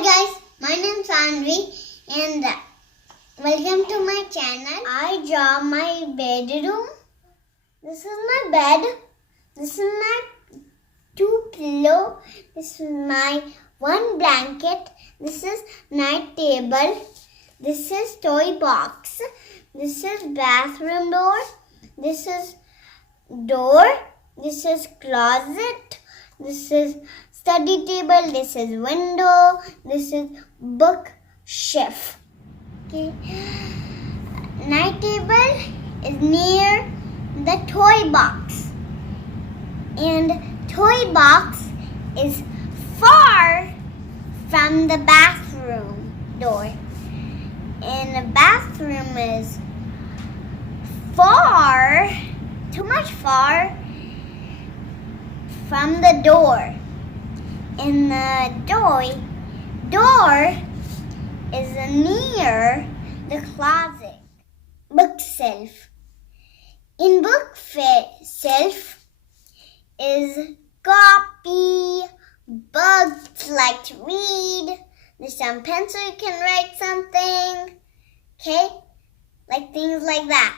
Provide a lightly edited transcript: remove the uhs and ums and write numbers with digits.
Hi guys, my name's Anvi and welcome to my channel. I draw my bedroom. This is my bed. This is my two pillow. This is my one blanket. This is night table. This is toy box. This is bathroom door. This is door. This is closet. This is study table. This is window. This is bookshelf. Okay. Night table is near the toy box. And toy box is far from the bathroom door. And the bathroom is far, too much far from the door. And the door is near the closet. Bookshelf. In bookshelf is copy, books like to read. There's some pencil you can write something. Okay? Like things like that.